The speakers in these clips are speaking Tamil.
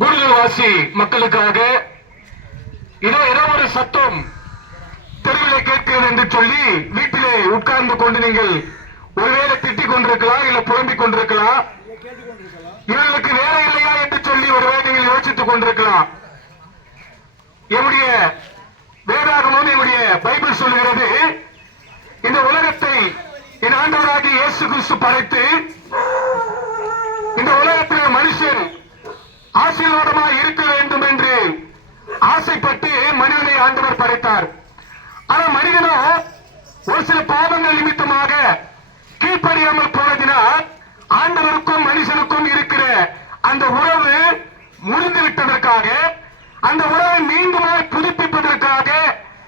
கூடுதல்வாசி மக்களுக்காக இதோ ஏதோ ஒரு சத்தம் தெருவிலே கேட்கிறது என்று சொல்லி வீட்டிலே உட்கார்ந்து கொண்டு நீங்கள் ஒருவேளை திட்டிக் கொண்டிருக்கலாம் இல்ல புலம்பிக் கொண்டிருக்கலாம். இவர்களுக்கு வேலை இல்லையா என்று சொல்லி ஒருவேளை நீங்கள் யோசித்துக் கொண்டிருக்கலாம். என்னுடைய வேதாகமும் என்னுடைய பைபிள் சொல்லுகிறது. இந்த உலகத்தை என் ஆண்டவராகி இயேசு கிறிஸ்து படைத்து இந்த உலக ஆசீர்வாதமாக இருக்க வேண்டும் என்று ஆசைப்பட்டு மனிதனை ஆண்டவர் படைத்தார். ஆனா மனிதனோ ஒரு சில பாவங்கள் நிமித்தமாக கீழ்ப்படியாமல் போனதினால் ஆண்டவருக்கும் மனுஷனுக்கும் இருக்கிற அந்த உறவு முறிந்து விட்டதற்காக அந்த உறவை மீண்டுமாய் புதுப்பிப்பதற்காக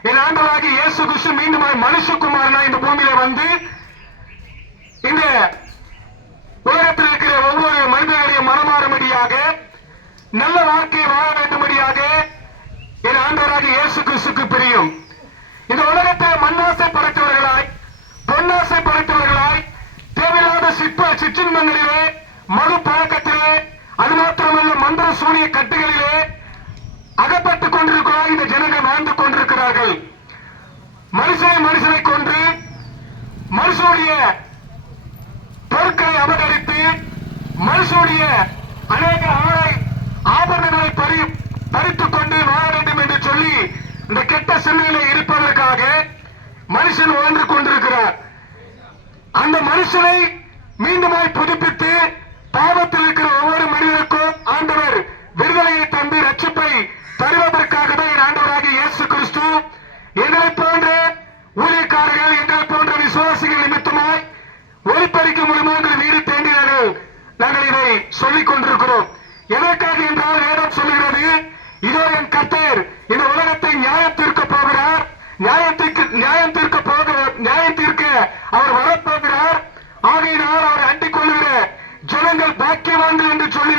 என் ஆண்டவராகிய இயேசு கிறிஸ்து மீண்டுமாய் மனுஷகுமாரனா இந்த பூமியில வந்து இந்த உலகத்தில் இருக்கிற ஒவ்வொரு மனிதர்களையும் மனமாறும்படியாக நல்ல வாழ்க்கையை வாழ வேண்டும்படியாக என் ஆண்டவராக இயேசு கிறிஸ்துக்கு பிரியும் இந்த உலகத்தை மண்ணாசை படைத்தவர்களாய் பொன்னாசை படைத்தவர்களாய் தேவையில்லாத சிற்றின்பங்களிலே மது பழக்கத்திலே அது மாத்திரமல்ல மந்திர சூனிய கட்டுகளிலே அகப்பட்டுக் கொண்டிருக்கிறார் இந்த ஜனங்கள் வாழ்ந்து கொண்டிருக்கிறார்கள். மனுஷனை மனுஷனை கொன்று மனுஷனுடைய பொருட்களை அபகரித்து மனுஷனுடைய அநேக ஆடை ஆபரணங்களை பறி பறித்துக் கொண்டு வாழ வேண்டும் என்று சொல்லி இந்த கெட்ட சிந்தனையில இருப்பதற்காக மனுஷன் வாழ்ந்து கொண்டிருக்கிறார். அந்த மனுஷனை மீண்டுமாய் புதுப்பித்து பாவத்தில் இருக்கிற ஒவ்வொரு மனிதனுக்கும் ஆண்டவர் விடுதலையை தந்து ரட்சிப்பை தருவதற்காக தான் என் ஆண்டவராக இயேசு கிறிஸ்து எங்களை போன்ற ஊழியக்காரர்கள் எங்களை போன்ற விசுவாசிகள் நிமித்தமாய் ஒளிப்பறிக்க முடியுமா என்று வீடு தேண்டினார்கள் நாங்கள் இதை சொல்லிக் கொண்டிருக்கிறோம். எதற்காக என்றால் வேதம் சொல்லுகிறது இதோ என் கர்த்தர் இந்த உலகத்தை நியாயம் தீர்க்க போகிறார் நியாய நியாயம் தீர்க்க போக நியாயம் தீர்க்க அவர் வரப்போகிறார் ஆகையினால் அவர் அண்டிக் கொள்ளுகிற ஜனங்கள் பாக்கியவான்கள் என்று சொல்லி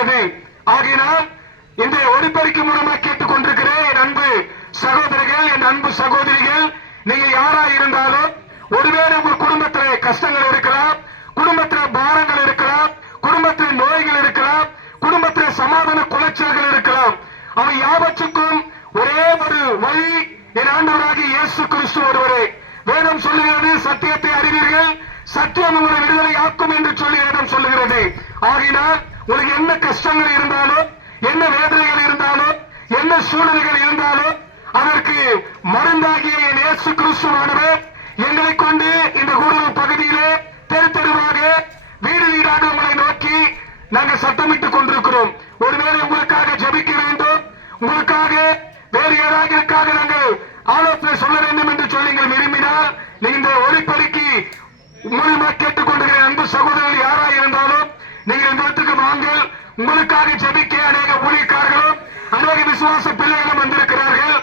இருக்கிறது ஆகினால் இந்த ஒளிப்பறிக்கும் மூலமா கேட்டுக் கொண்டிருக்கிறேன் என் அன்பு சகோதரிகள் என் அன்பு சகோதரிகள். நீங்க யாரா இருந்தாலும் ஒருவேளை உங்க குடும்பத்திலே கஷ்டங்கள் இருக்கலாம் குடும்பத்திலே பாரங்கள் இருக்கலாம் குடும்பத்திலே நோய்கள் இருக்கலாம் குடும்பத்திலே சமாதான குலைச்சல்கள் இருக்கலாம். அவை யாவற்றுக்கும் ஒரே ஒரு வழி என் ஆண்டவராகி இயேசு கிறிஸ்து ஒருவரே. வேதம் சொல்லுகிறது சத்தியத்தை அறிவீர்கள் சத்தியம் உங்களை விடுதலை ஆக்கும் என்று சொல்லி வேதம் சொல்லுகிறது. ஆகினால் உனக்கு என்ன கஷ்டங்கள் இருந்தாலும் என்ன வேதனைகள் இருந்தாலும் என்ன சூழ்நிலைகள் இருந்தாலும் அதற்கு மருந்தாகிய என் இயேசு கிறிஸ்துவானவர் எங்களை கொண்டு இந்த கூடுதல் பகுதியிலே தெரு தெருவாக வீடு வீடாக உங்களை நோக்கி நாங்கள் சட்டமிட்டுக் கொண்டிருக்கிறோம். ஒருவேளை உங்களுக்காக ஜபிக்க வேண்டும். உங்களுக்காக வேறு ஏதாவது நாங்கள் ஆலோசனை சொல்ல வேண்டும் என்று சொல்லி நீங்கள் விரும்பினால் நீங்க இந்த ஒளிப்படிக்கு உங்களுக்காக ஜபிக்க அநேக ஊழியக்காரர்களும் அநேக விசுவாச பிள்ளைகளும் வந்திருக்கிறார்கள்.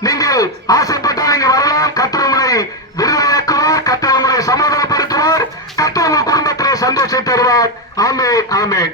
நீங்கள் ஆசைப்பட்டால் நீங்க வரலாம். கத்தர் உங்களை விடுதலையாக்குவார். கத்தர் சமாதானப்படுத்துவார். கத்தர் குடும்பத்திலே சந்தோஷம் தருவார். ஆமே ஆமே